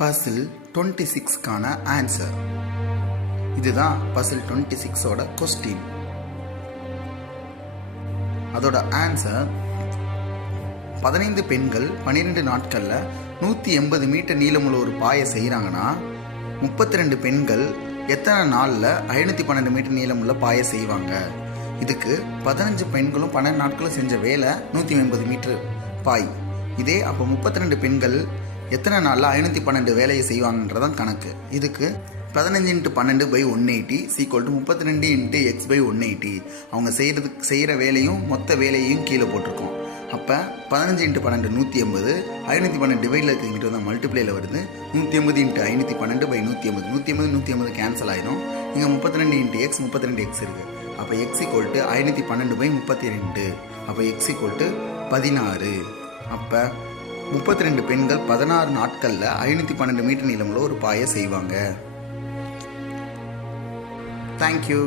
Basil 26க்கான answer. இதுதான் Basil 26ஓட question. அதோட answer 15 பெண்கள் 12 நாட்களில் 180 மீட்டர் நீளமுள்ள ஒரு பாயை செய்கிறாங்கன்னா 32 பெண்கள் எத்தனை நாளில் 512 மீட்டர் நீளமுள்ள பாயை செய்வாங்க? இதுக்கு 15 பெண்களும் 12 நாட்களும் செஞ்ச வேலை 180 மீட்டர் பாய். இதே அப்போ 32 பெண்கள் எத்தனை நாளில் 512 வேலையை செய்வாங்கன்றதான் கணக்கு. இதுக்கு 15×12/180 32 × x/180. அவங்க செய்கிற வேலையும் மொத்த வேலையும் கீழே போட்டிருக்கோம். அப்போ 15×12 180, 512 டிவைடில் இருக்கிட்டு வந்தால் மல்டிப்ளையில் வருது. 180 × 512/180, 180 கேன்சல் ஆகிடும். இங்கே 32 × x 32x இருக்குது. அப்போ x = 512/32. அப்போ x = 16. அப்போ 32 பெண்கள் 16 நாட்களில் 512 மீட்டர் நீளமுள்ள ஒரு பாயை செய்வாங்க. தேங்க்யூ.